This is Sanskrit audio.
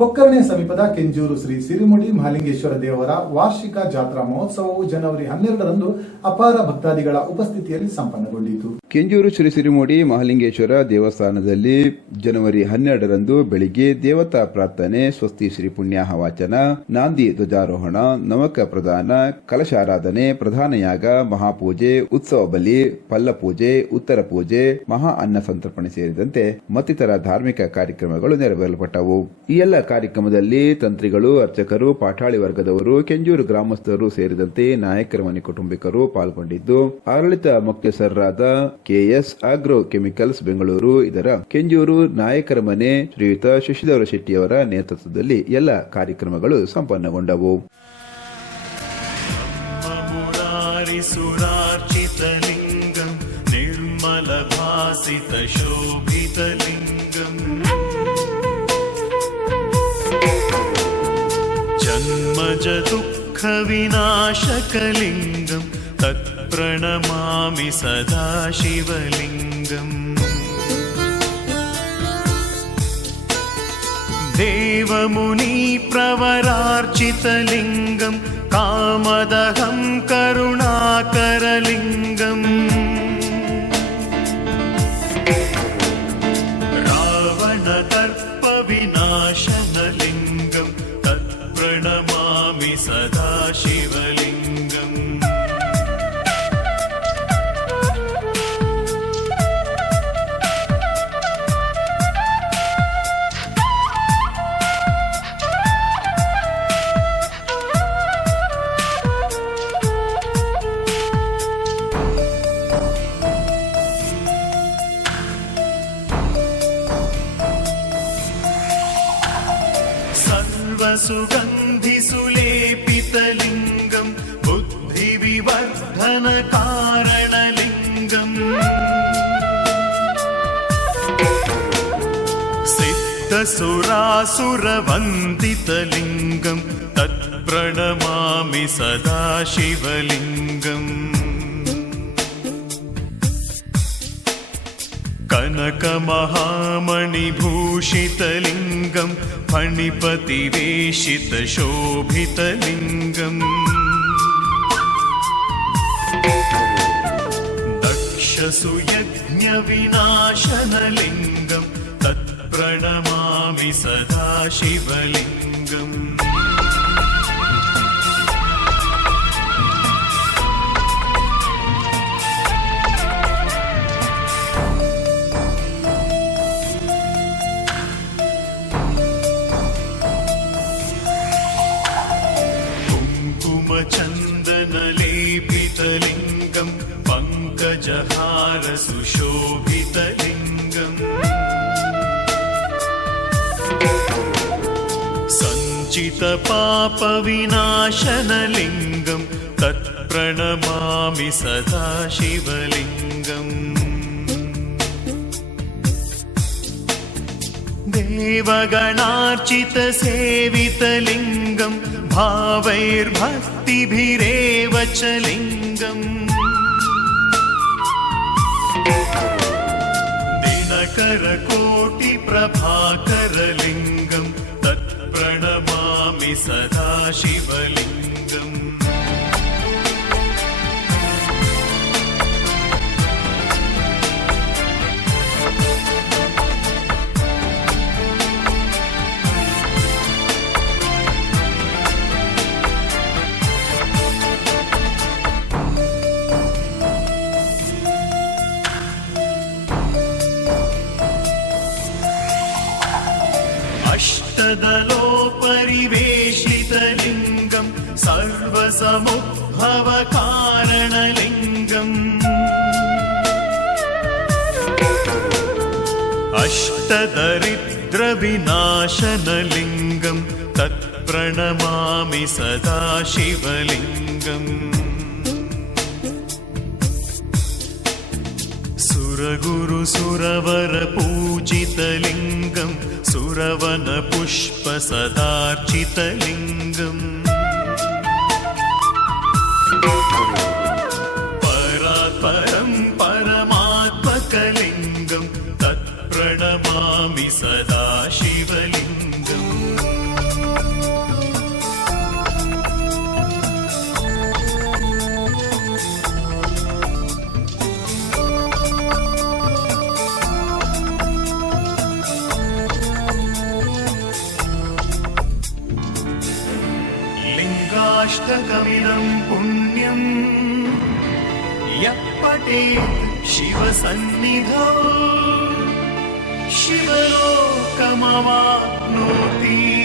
ಕೊಕ್ಕರ್ಣೆ ಸಮೀಪದ ಕೆಂಜೂರು ಶ್ರೀ ಸಿರಿಮುಡಿ ಮಹಾಲಿಂಗೇಶ್ವರ ದೇವರ ವಾರ್ಷಿಕ ಜಾತ್ರಾ ಮಹೋತ್ಸವವು ಜನವರಿ 12ರಂದು ಅಪಾರ ಭಕ್ತಾದಿಗಳ ಉಪಸ್ಥಿತಿಯಲ್ಲಿ ಸಂಪನ್ನಗೊಂಡಿತು. ಕೆಂಜೂರು ಶ್ರೀ ಸಿರಿಮುಡಿ ಮಹಾಲಿಂಗೇಶ್ವರ ದೇವಸ್ಥಾನದಲ್ಲಿ ಜನವರಿ 12ರಂದು ಬೆಳಿಗ್ಗೆ ದೇವತಾ ಪ್ರಾರ್ಥನೆ, ಸ್ವಸ್ತಿ ಶ್ರೀ ಪುಣ್ಯಾಹ ವಾಚನ, ನಾಂದಿ ಧ್ವಜಾರೋಹಣ, ನವಕ ಪ್ರದಾನ, ಕಲಶಾರಾಧನೆ, ಪ್ರಧಾನಯಾಗ, ಮಹಾಪೂಜೆ, ಉತ್ಸವ ಬಲಿ, ಪಲ್ಲಪೂಜೆ, ಉತ್ತರ ಪೂಜೆ, ಮಹಾ ಅನ್ನ ಸಂತರ್ಪಣೆ ಸೇರಿದಂತೆ ಮತ್ತಿತರ ಧಾರ್ಮಿಕ ಕಾರ್ಯಕ್ರಮಗಳು ನೆರವೇರಲ್ಪಟ್ಟವು. ಈ ಎಲ್ಲ ಕಾರ್ಯಕ್ರಮದಲ್ಲಿ ತಂತ್ರಿಗಳು, ಅರ್ಚಕರು, ಪಾಠಾಳಿ ವರ್ಗದವರು, ಕೆಂಜೂರು ಗ್ರಾಮಸ್ಥರು ಸೇರಿದಂತೆ ನಾಯಕರ ಮನೆ ಕುಟುಂಬಿಕರು ಪಾಲ್ಗೊಂಡಿದ್ದು, ಆಡಳಿತ ಮುಖ್ಯಸ್ಥರಾದ ಕೆಎಸ್ ಆಗ್ರೋ ಕೆಮಿಕಲ್ಸ್ ಬೆಂಗಳೂರು, ಇದರ ಕೆಂಜೂರು ನಾಯಕರ ಮನೆ ಶ್ರೀಯುತ ಶಶಿಧರ ಶೆಟ್ಟಿಯವರ ನೇತೃತ್ವದಲ್ಲಿ ಎಲ್ಲ ಕಾರ್ಯಕ್ರಮಗಳು ಸಂಪನ್ನಗೊಂಡವು. जन्मज दुःख विनाशकलिंगं तत्प्रणमामि सदा शिवलिंगम्. देवमुनि प्रवरार्चितलिंगं कामदहं करुणाकरलिंगम्. रावणदर्प विनाशनलिंगं प्रणमामि सदा शिवलिंगम्. सर्वसुगन्धि सुलेपितलिंगं बुद्धिविवर्धन कारणलिंगम्. सिद्धसुरासुरवन्दितलिंगं तत्प्रणमामि सदा शिवलिंगम्. कनकमहामणिभूषितलिंगं फणिपतिवेशितशोभितलिंगम्. दक्षसुयज्ञविनाशनलिंगं तत्प्रणमामि सदा शिवलिंगम्. चन्दनलेपितलिंगं पङ्कजहार सुशोभितलिंगम्. सञ्चितपापविनाशनलिंगं तत्प्रणमामि सदा शिवलिंगम्. देवगणार्चितसेवितलिंगं भावैर्भक्तिभिरेव च लिंगम्. दिनकरकोटिप्रभाकरलिंगं तत्प्रणमामि सदा शिवलिंगम्. अष्टदलोपरिवेशितलिंगं सर्वसमुद्भवकारणलिंगम्. अष्टदरिद्रविनाशनलिंगं तत्प्रणमामि सदा शिवलिंगम्. सुरगुरुसुरवरपूजितलिंगं सुरवनपुष्पसदार्चितलिंगम्. परात्परं परमात्मकलिंगं तत्प्रणमामि सदा शिवलिंगम्. शिवाष्टकमिदं पुण्यम् यः पठेत् शिवसन्निधौ शिवलोकमवाप्नोति